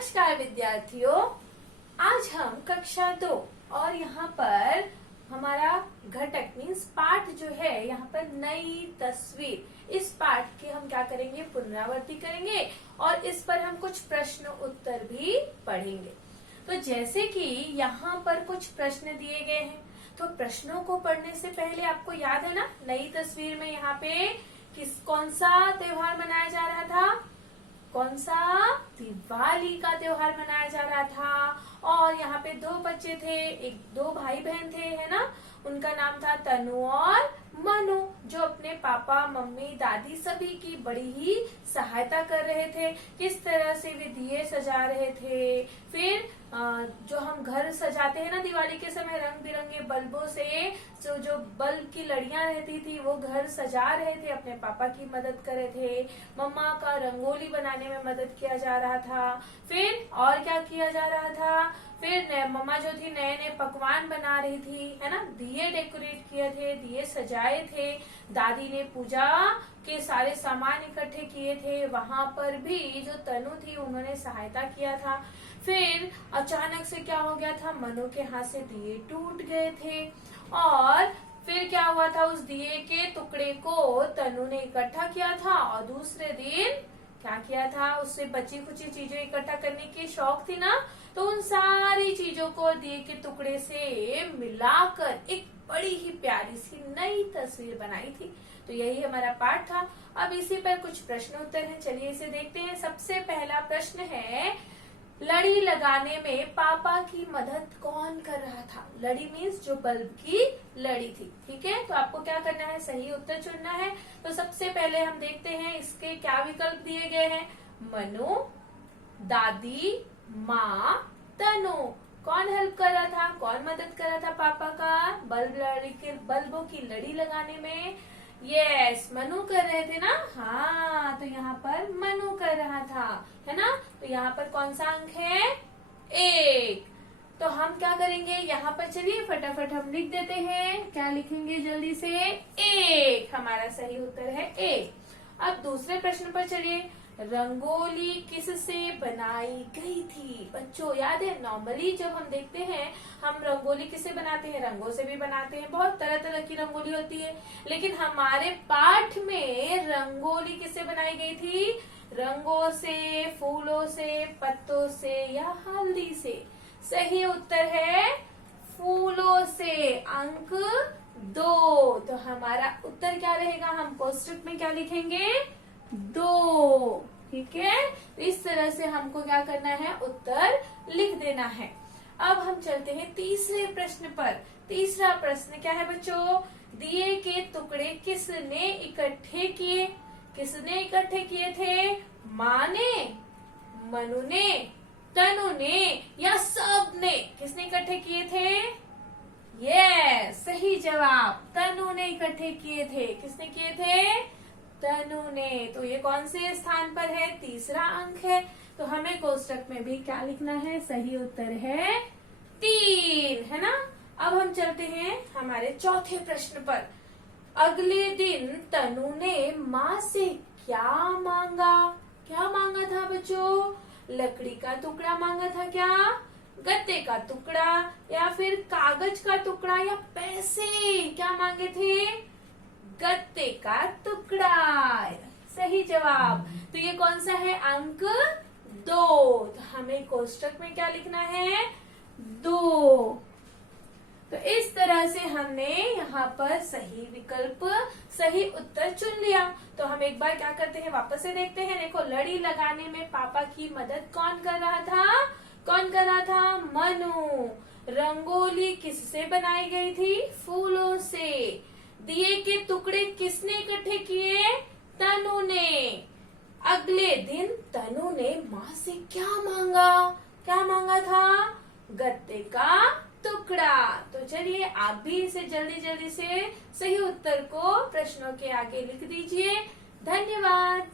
नमस्कार विद्यार्थियों, आज हम कक्षा 2 और यहाँ पर हमारा घटक मीन्स पाठ जो है यहाँ पर नई तस्वीर, इस पाठ के हम क्या करेंगे, पुनरावृत्ति करेंगे और इस पर हम कुछ प्रश्न उत्तर भी पढ़ेंगे। तो जैसे कि यहाँ पर कुछ प्रश्न दिए गए हैं, तो प्रश्नों को पढ़ने से पहले आपको याद है ना, नई तस्वीर में यहाँ पे कौन सा त्योहार मनाया जा रहा था, कौन सा दिवाली का त्योहार मनाया जा रहा था। और यहाँ पे दो बच्चे थे, दो भाई बहन थे, है ना, उनका नाम था तनु और मनु, जो अपने पापा मम्मी दादी सभी की बड़ी ही सहायता कर रहे थे। किस तरह से वे दिए सजा रहे थे, फिर जो हम घर सजाते हैं ना दिवाली के समय रंग बिरंगे बल्बों से, जो बल्ब की लड़ियां रहती थी वो घर सजा रहे थे, अपने पापा की मदद कर रहे थे। मम्मा का रंगोली बनाने में मदद किया जा रहा था। फिर और क्या किया जा रहा था, फिर मम्मा जो थी नए नए पकवान बना रही थी, है ना, दिए डेकोरेट किए थे, दिए सजाए थे। दादी ने पूजा के सारे सामान इकट्ठे किए थे, वहां पर भी जो तनु थी उन्होंने सहायता किया था। फिर अचानक से क्या हो गया था, मनु के हाथ से दिए टूट गए थे और फिर क्या हुआ था, उस दिए के टुकड़े को तनु ने इकट्ठा किया था और दूसरे दिन क्या किया था, उससे बची खुची चीजें इकट्ठा करने की शौक थी ना, तो उन सारी चीजों को दिए के टुकड़े से मिलाकर एक बड़ी ही प्यारी सी नई तस्वीर बनाई थी। तो यही हमारा पाठ था। अब इसी पर कुछ प्रश्न उत्तर हैं, चलिए इसे देखते हैं। सबसे पहला प्रश्न है, लड़ी लगाने में पापा की मदद कौन कर रहा था। लड़ी मीन्स जो बल्ब की लड़ी थी, ठीक है। तो आपको क्या करना है, सही उत्तर चुनना है। तो सबसे पहले हम देखते हैं इसके क्या विकल्प दिए गए हैं। मनु, दादी, माँ, तनु। कौन हेल्प कर रहा था, कौन मदद कर रहा था पापा का बल्बों की लड़ी लगाने में। यस, मनु कर रहे थे ना, हाँ, तो यहाँ पर मनु कर रहा था, है ना। तो यहाँ पर कौन सा अंक है, 1। तो हम क्या करेंगे, यहाँ पर चलिए फटाफट हम लिख देते हैं। क्या लिखेंगे जल्दी से, 1। हमारा सही उत्तर है 1। अब दूसरे प्रश्न पर चलिए, रंगोली किससे बनाई गई थी। बच्चों याद है, नॉर्मली जब हम देखते हैं हम रंगोली किससे बनाते हैं, रंगों से भी बनाते हैं, बहुत तरह तरह की रंगोली होती है। लेकिन हमारे पाठ में रंगोली किससे बनाई गई थी, रंगों से, फूलों से, पत्तों से या हल्दी से। सही उत्तर है फूलों से, अंक 2। तो हमारा उत्तर क्या रहेगा, हम कोष्टक में क्या लिखेंगे, 2, ठीक है। तो इस तरह से हमको क्या करना है, उत्तर लिख देना है। अब हम चलते हैं तीसरे प्रश्न पर। तीसरा प्रश्न क्या है बच्चों, दिए के टुकड़े किसने इकट्ठे किए। किसने इकट्ठे किए थे, माँ ने, मनु ने, तनु ने या सब ने। किसने इकट्ठे किए थे, यस, सही जवाब, तनु ने इकट्ठे किए थे। किसने किए थे, तनु ने। तो ये कौन से स्थान पर है, तीसरा अंक है। तो हमें कोष्टक में भी क्या लिखना है, सही उत्तर है 3, है ना। अब हम चलते हैं हमारे चौथे प्रश्न पर। अगले दिन तनु ने माँ से क्या मांगा। क्या मांगा था बच्चों, लकड़ी का टुकड़ा मांगा था क्या, गत्ते का टुकड़ा या फिर कागज का टुकड़ा या पैसे। क्या मांगे थे, गत्ते का टुकड़ा, सही जवाब। तो ये कौन सा है, अंक 2। तो हमें कोष्टक में क्या लिखना है, 2। तो इस तरह से हमने यहाँ पर सही विकल्प, सही उत्तर चुन लिया। तो हम एक बार क्या करते हैं, वापस से देखते हैं। देखो, लड़ी लगाने में पापा की मदद कौन कर रहा था, कौन कर रहा था, मनु। रंगोली किससे बनाई गई थी, फूलों से। दिए के टुकड़े किसने इकट्ठे किए, तनु ने। अगले दिन तनु ने माँ से क्या मांगा, क्या मांगा था, गत्ते का टुकड़ा। तो चलिए आप भी इसे जल्दी जल्दी से सही उत्तर को प्रश्नों के आगे लिख दीजिए। धन्यवाद।